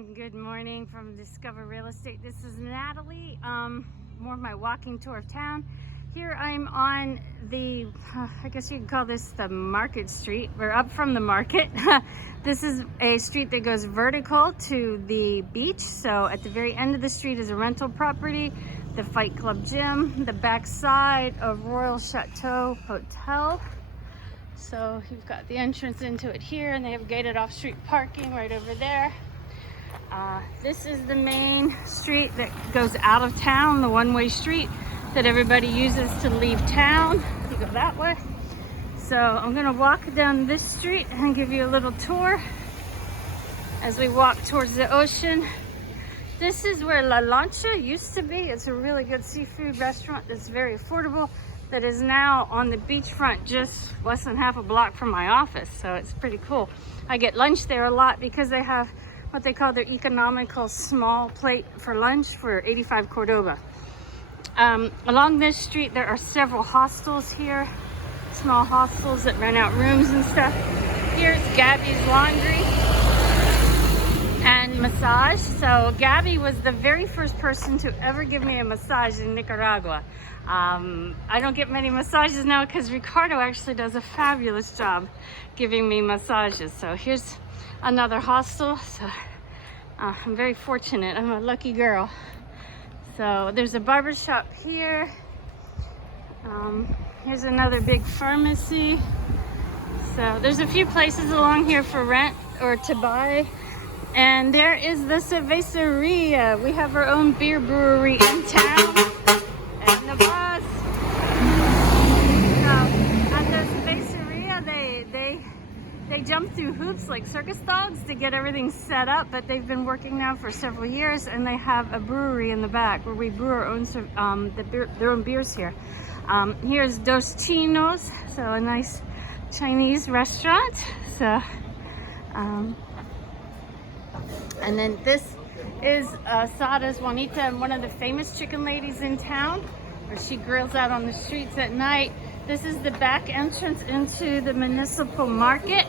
everyone. Good morning from Discover Real Estate. This is Natalie. More of my walking tour of town. Here I'm on the, I guess you could call this the Market Street. We're up from the market. This is a street that goes vertical to the beach. So at the very end of the street is a rental property, the Fight Club Gym, the back side of Royal Chateau Hotel. So you've got the entrance into it here, and they have gated off-street parking right over there. This is the main street that goes out of town, the one-way street that everybody uses to leave town. You go that way. So I'm gonna walk down this street and give you a little tour as we walk towards the ocean. This is where Lancia used to be. It's a really good seafood restaurant that's very affordable, that is now on the beachfront just less than half a block from my office. So it's pretty cool. I get lunch there a lot because they have what they call their economical small plate for lunch for 85 Cordoba. Along this street there are several hostels here, small hostels that rent out rooms and stuff. Here's Gabby's Laundry and Massage. So Gabby was the very first person to ever give me a massage in Nicaragua. I don't get many massages now because Ricardo actually does a fabulous job giving me massages. So here's another hostel. So I'm very fortunate. I'm a lucky girl. So there's a barber shop here. Here's another big pharmacy. So there's a few places along here for rent or to buy. And there is the cerveceria. We have our own beer brewery in town. And the bus. At the cerveceria, they jump through hoops like circus dogs to get everything set up, but they've been working now for several years, and they have a brewery in the back where we brew our own their own beers here. Here's Dos Chinos, so a nice Chinese restaurant. So, and then this is Sada's Juanita, one of the famous chicken ladies in town, where she grills out on the streets at night. This is the back entrance into the municipal market.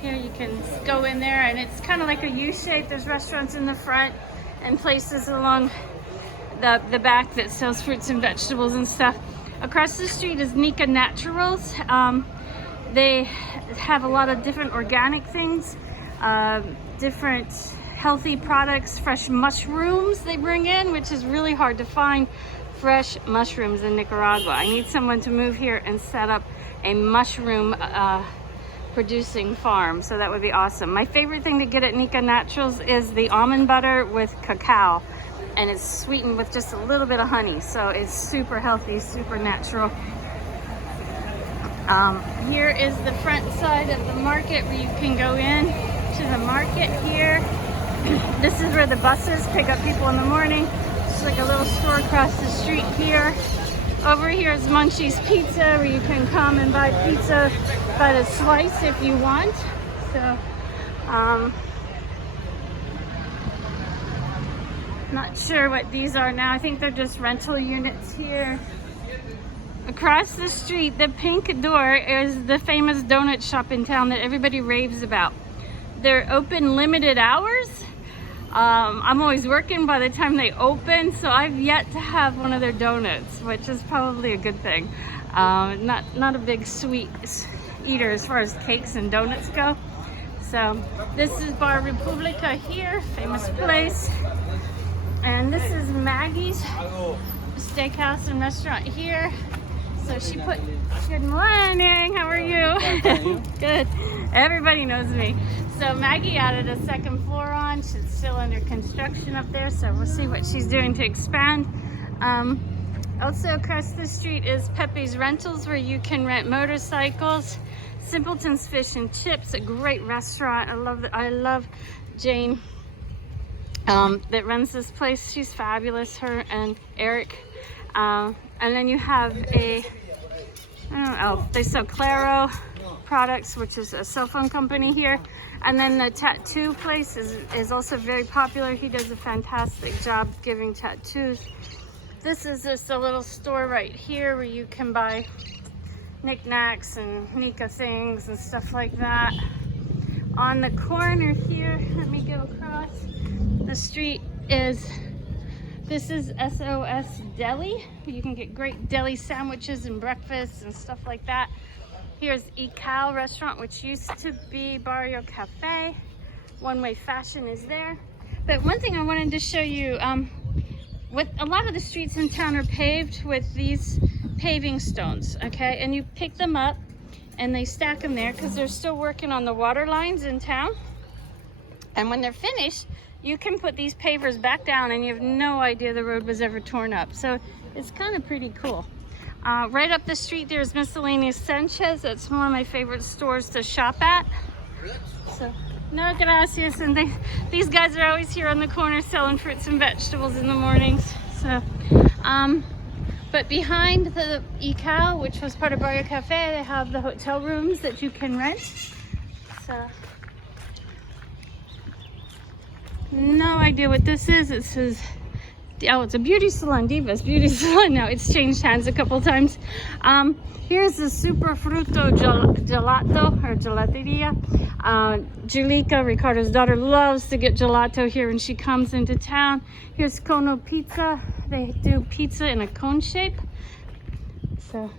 Here you can go in there, and it's kind of like a U-shape. There's restaurants in the front and places along the back that sells fruits and vegetables and stuff. Across the street is Nika Naturals. They have a lot of different organic things, different healthy products, fresh mushrooms they bring in, which is really hard to find fresh mushrooms in Nicaragua. I need someone to move here and set up a mushroom producing farm, so that would be awesome. My favorite thing to get at Nika Naturals is the almond butter with cacao, and it's sweetened with just a little bit of honey, so it's super healthy, super natural. Here is the front side of the market where you can go in to the market here. This is where the buses pick up people in the morning. It's like a little store across the street here. Over here is Munchies Pizza, where you can come and buy pizza by the slice if you want. So, not sure what these are now. I think they're just rental units here. Across the street, the pink door is the famous donut shop in town that everybody raves about. They're open limited hours. I'm always working by the time they open, so I've yet to have one of their donuts, which is probably a good thing. Not a big sweet eater as far as cakes and donuts go. So this is Bar Republica here, famous place. And this is Maggie's Steakhouse and restaurant here. So she put, good morning, how are you? Good, everybody knows me. So Maggie added a second floor on. She's still under construction up there, so we'll see what she's doing to expand. Also across the street is Pepe's Rentals, where you can rent motorcycles. Simpleton's Fish and Chips, a great restaurant. I love Jane that runs this place. She's fabulous, her and Eric. And then you have they sell Claro products, which is a cell phone company here. And then the tattoo place is also very popular. He does a fantastic job giving tattoos. This is just a little store right here where you can buy knickknacks and Nika things and stuff like that. On the corner here, let me go across the street, this is Sos Deli. You can get great deli sandwiches and breakfasts and stuff like that. Here's Cal restaurant, which used to be Barrio Cafe. One Way Fashion is there. But one thing I wanted to show you, with a lot of the streets in town are paved with these paving stones, okay? And you pick them up and they stack them there because they're still working on the water lines in town. And when they're finished, you can put these pavers back down and you have no idea the road was ever torn up. So it's kind of pretty cool. Right up the street, there's Miscellaneous Sanchez. That's one of my favorite stores to shop at. So, no gracias. And these guys are always here on the corner selling fruits and vegetables in the mornings. So, but behind the Ical, which was part of Barrio Cafe, they have the hotel rooms that you can rent. So, no idea what this is. It says, oh, it's a beauty salon, Divas Beauty Salon. Now it's changed hands a couple times. Here's the Super Frutto Gelato or Gelateria. Julika, Ricardo's daughter, loves to get gelato here when she comes into town. Here's Cono Pizza. They do pizza in a cone shape. So,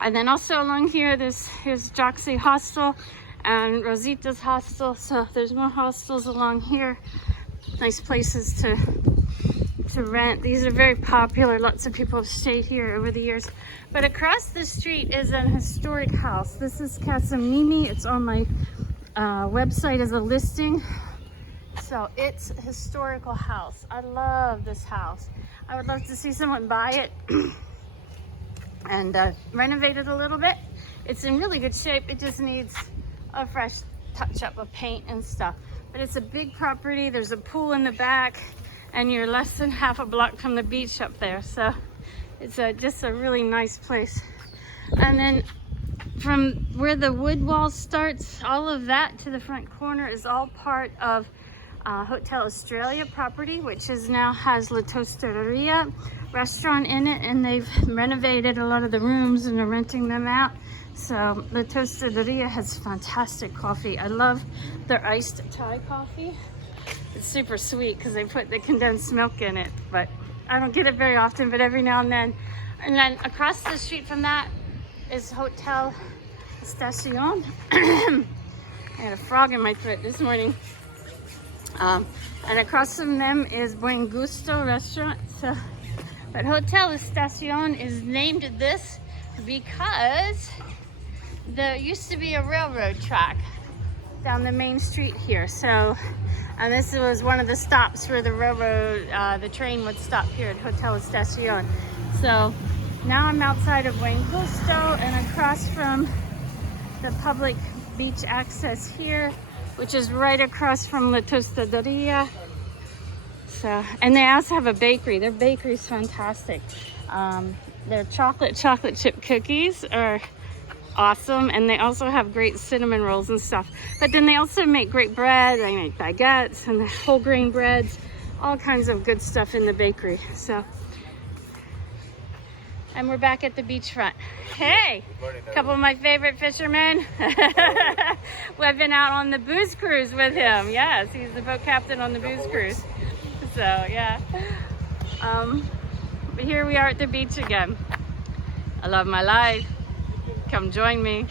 and then also along here, here's Joxy Hostel and Rosita's Hostel. So there's more hostels along here. Nice places to rent. These are very popular. Lots of people have stayed here over the years. But across the street is an historic house. This is Katsumi. It's on my website as a listing. So it's a historical house. I love this house. I would love to see someone buy it and renovate it a little bit. It's in really good shape. It just needs a fresh touch up of paint and stuff. But it's a big property. There's a pool in the back and you're less than half a block from the beach up there. So it's just a really nice place. And then from where the wood wall starts, all of that to the front corner is all part of Hotel Australia property, which now has La Tostaderia restaurant in it, and they've renovated a lot of the rooms and are renting them out. So La Tostaderia has fantastic coffee. I love their iced Thai coffee. It's super sweet because they put the condensed milk in it, but I don't get it very often, but every now and then. And then across the street from that is Hotel Pistachio. I had a frog in my throat this morning. And across from them is Buen Gusto restaurant. So, but Hotel Estacion is named this because there used to be a railroad track down the main street here. So, and this was one of the stops where the railroad, the train would stop here at Hotel Estacion. So now I'm outside of Buen Gusto and across from the public beach access here, which is right across from La Tostaderia. So, and they also have a bakery. Their bakery is fantastic. Their chocolate chip cookies are awesome, and they also have great cinnamon rolls and stuff. But then they also make great bread. They make baguettes and whole grain breads, all kinds of good stuff in the bakery. So, and we're back at the beachfront. Hey, a couple of my favorite fishermen. We've been out on the booze cruise with him. Yes, he's the boat captain on the booze cruise. So yeah, but here we are at the beach again. I love my life. Come join me.